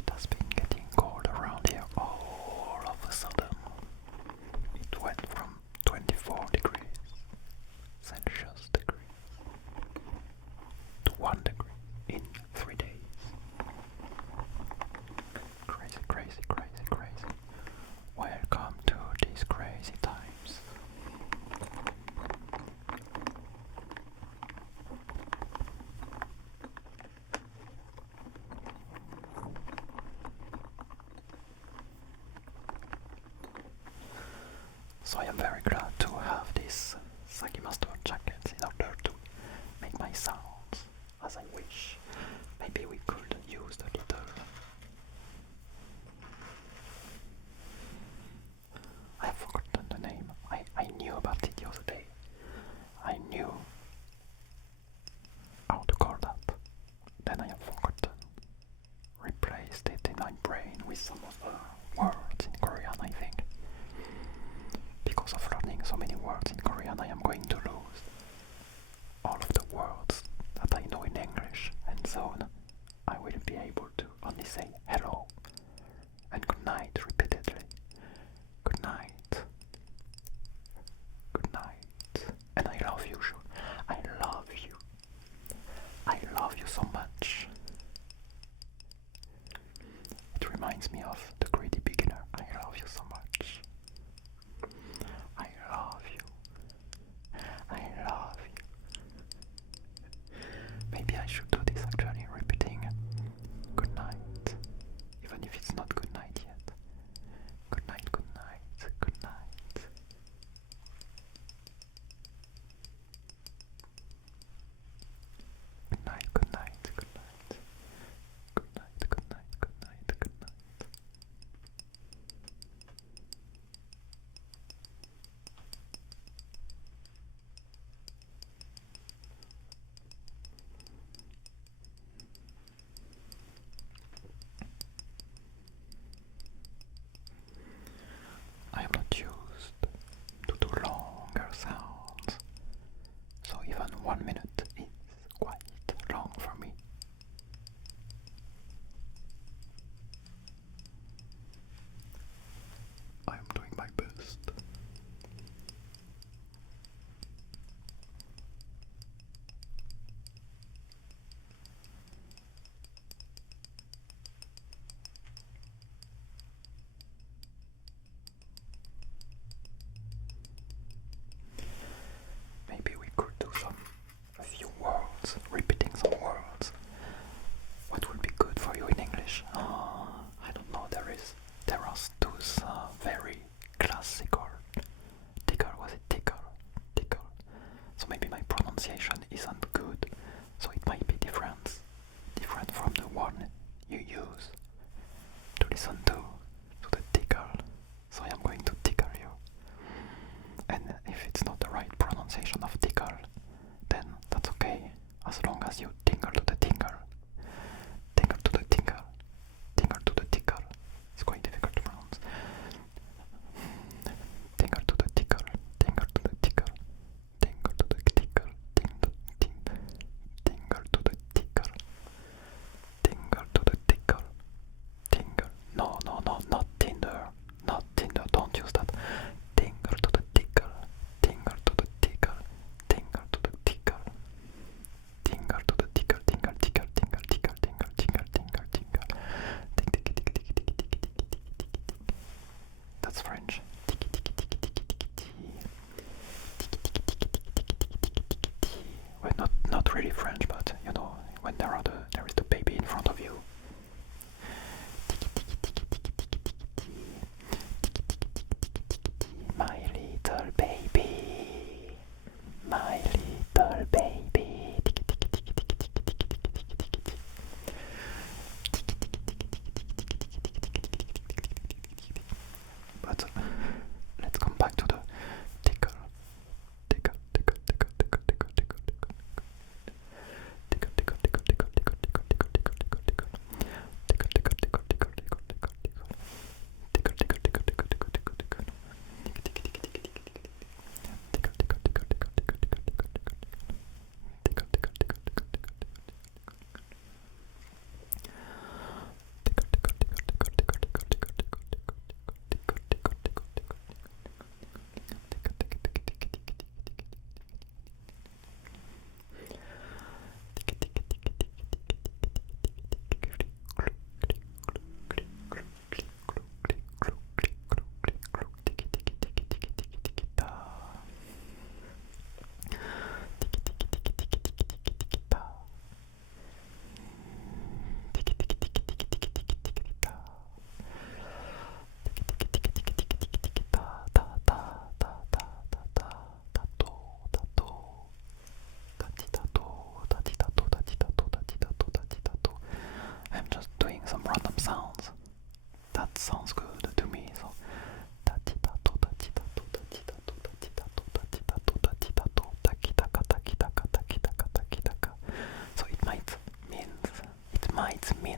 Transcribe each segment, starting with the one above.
It has been getting cold around here all of a sudden. It went from 24 degrees Celsius to 1 degree in 3 days. Crazy, crazy, crazy, crazy. Welcome to these crazy times. So I am very glad to have this Saki Master jacket in order to make my sounds as I wish. Maybe we could use a little. I have forgotten the name. I knew about it the other day. I knew how to call that. Then I have forgotten. Replaced it in my brain with some of the words in Korean, I think. Because of learning so many words in Korean, I am going to lose all of the words that I know in English, and soon I will be able to only say hello and good night repeatedly. Good night. Good night. And I love you. I love you. I love you so much. It reminds me of the greedy beginner. I love you so much. I love you. I love you. Maybe I should do this actually, repeating good night, even if it's not good night yet. Good night, good night, good night. Good night, good night, good night. Good night, good night, good night, good night. I am not used to do longer sounds, so even 1 minute is quite long for me. I am doing my best. Maybe we could do a few words, repeating some words. What would be good for you in English? I don't know. There are those very classic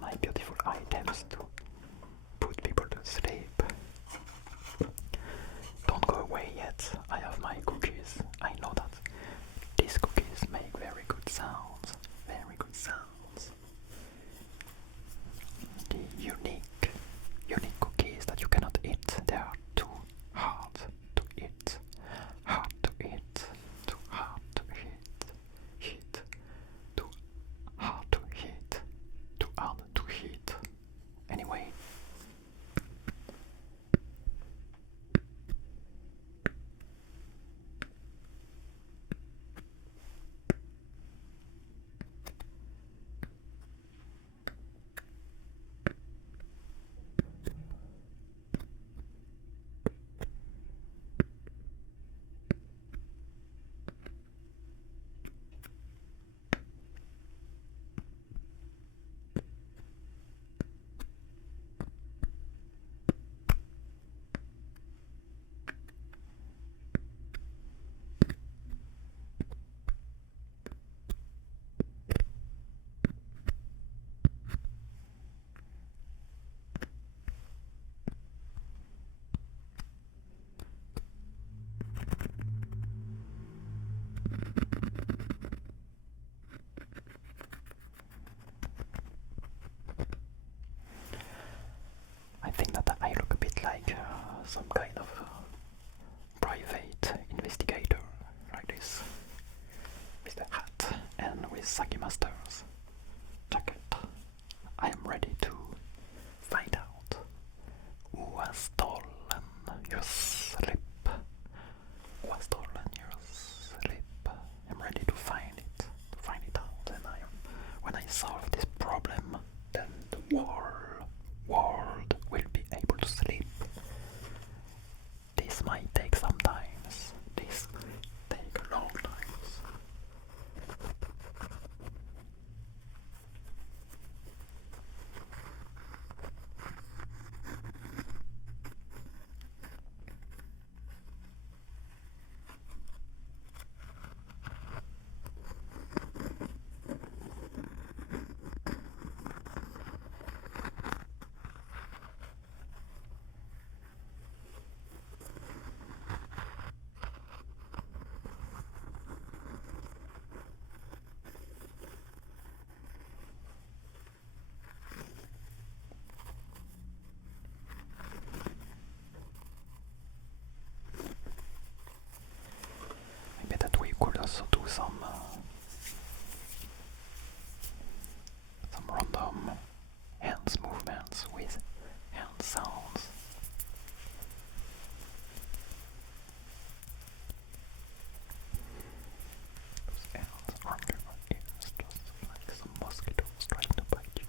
my beautiful items to put people to sleep. Don't go away yet. I have my cookies. I know that these cookies make very good sounds. Very good sounds. The unique cookies that you cannot eat. They are too hard to eat. Hard to eat. Too hard to eat. Heat. Too hard to heat. Too hard to heat. Anyway. I think that I look a bit like some kind of private investigator, like this, with the hat and with Saki Master's jacket. I am ready to find out who has stolen your slip. Who has stolen your slip? I'm ready to find it out, and when I solve this problem, then the world will be able to sleep. This might take some time. This might take a long time. Also do some random hands movements with hand sounds. Those hands are under your ears, just like some mosquitoes trying to bite you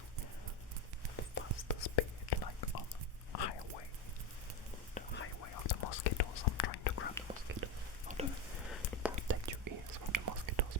at the fastest speed, like on a highway. The highway of the mosquitoes. I'm trying to grab the mosquitoes. To protect your ears from the mosquitoes,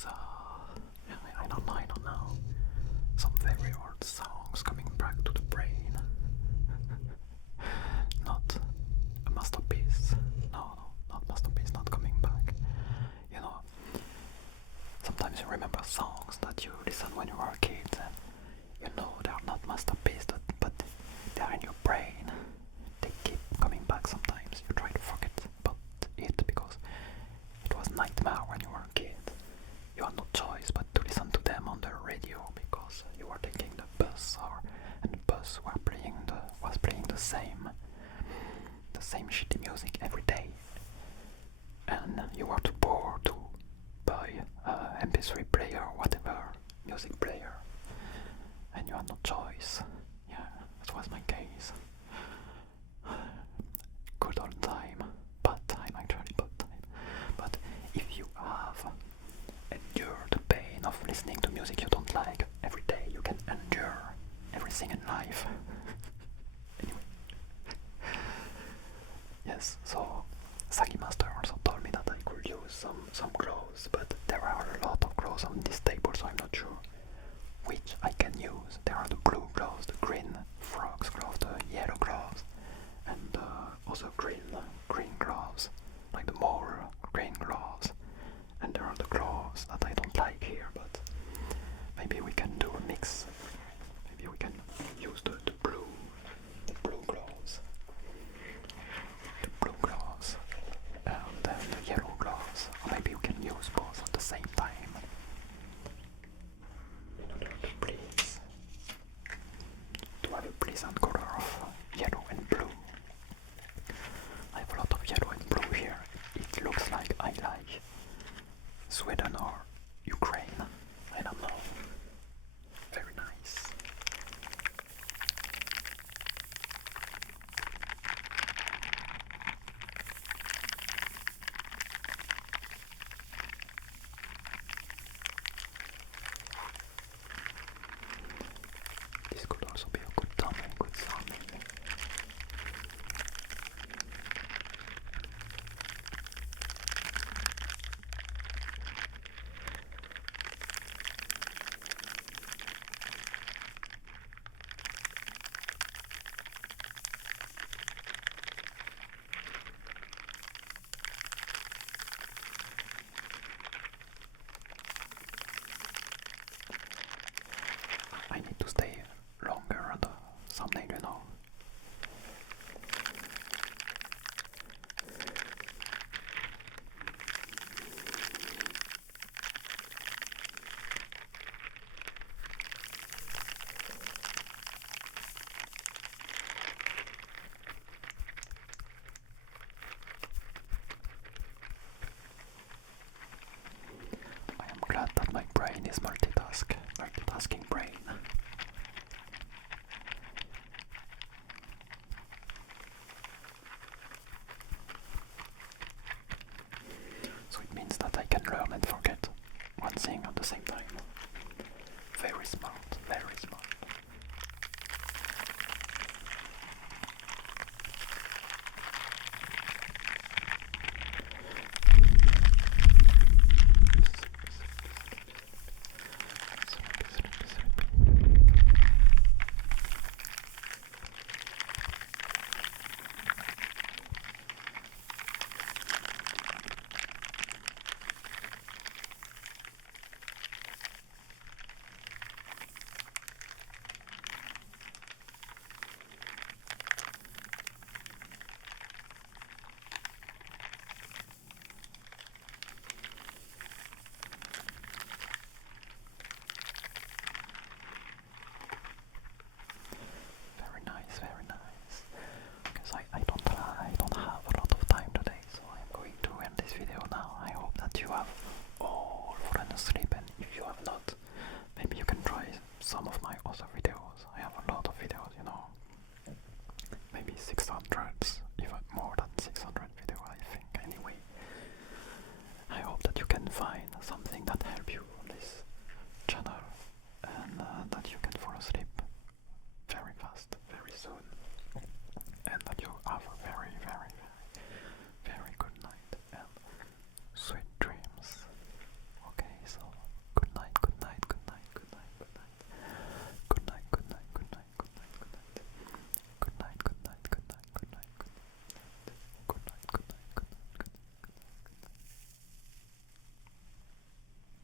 So, yeah, I don't know. Some very old songs coming back to the brain. Not a masterpiece. No, not masterpiece, not coming back. You know, sometimes you remember songs that you listened when you were a kid and you know they're not masterpieces, but they're in your brain. They keep coming back sometimes. You try to forget about it because it was a nightmare when you were a kid. You had no choice but to listen to them on the radio because you were taking the bus and the bus was playing the same shitty music every day. And you were too poor to buy a MP3 player or whatever music player. And you had no choice. Yeah, that was my case. Good old time. Bad time, actually, bad time. But if you have endured the pain of listening to music you don't like every day, you can endure everything in life. Anyway. Yes, so Sagi Master also told me that I could use some clothes, but there are a lot of clothes on this table, so I'm not sure which I can use. There are the blue gloves, the green frogs gloves, the yellow gloves, and also green gloves, like the more green gloves. And there are the gloves that I don't like here, but maybe we can do a mix. Maybe we can use the blue gloves. The blue gloves and then the yellow gloves. Or maybe we can use both at the same time. Please. To have a pleasant color of yellow and blue. I have a lot of yellow and blue here. It looks like I like Sweden or Ukraine. I don't know. Very nice. This could also be a good thumbnail, good thumbnail. I need to stay longer on the thumbnail, you know. I am glad that my brain is multitasking brain. So it means that I can learn and forget one thing at the same time. Very smart, very smart. Very nice. Because I don't have a lot of time today, so I'm going to end this video now. I hope that you have all fallen asleep, and if you have not, maybe you can try some of my other videos. I have a lot of videos, you know. Maybe 600, even more than 600 videos, I think. Anyway, I hope that you can find something that helps you on this channel, and that you can fall asleep very fast, very soon, and that you have a very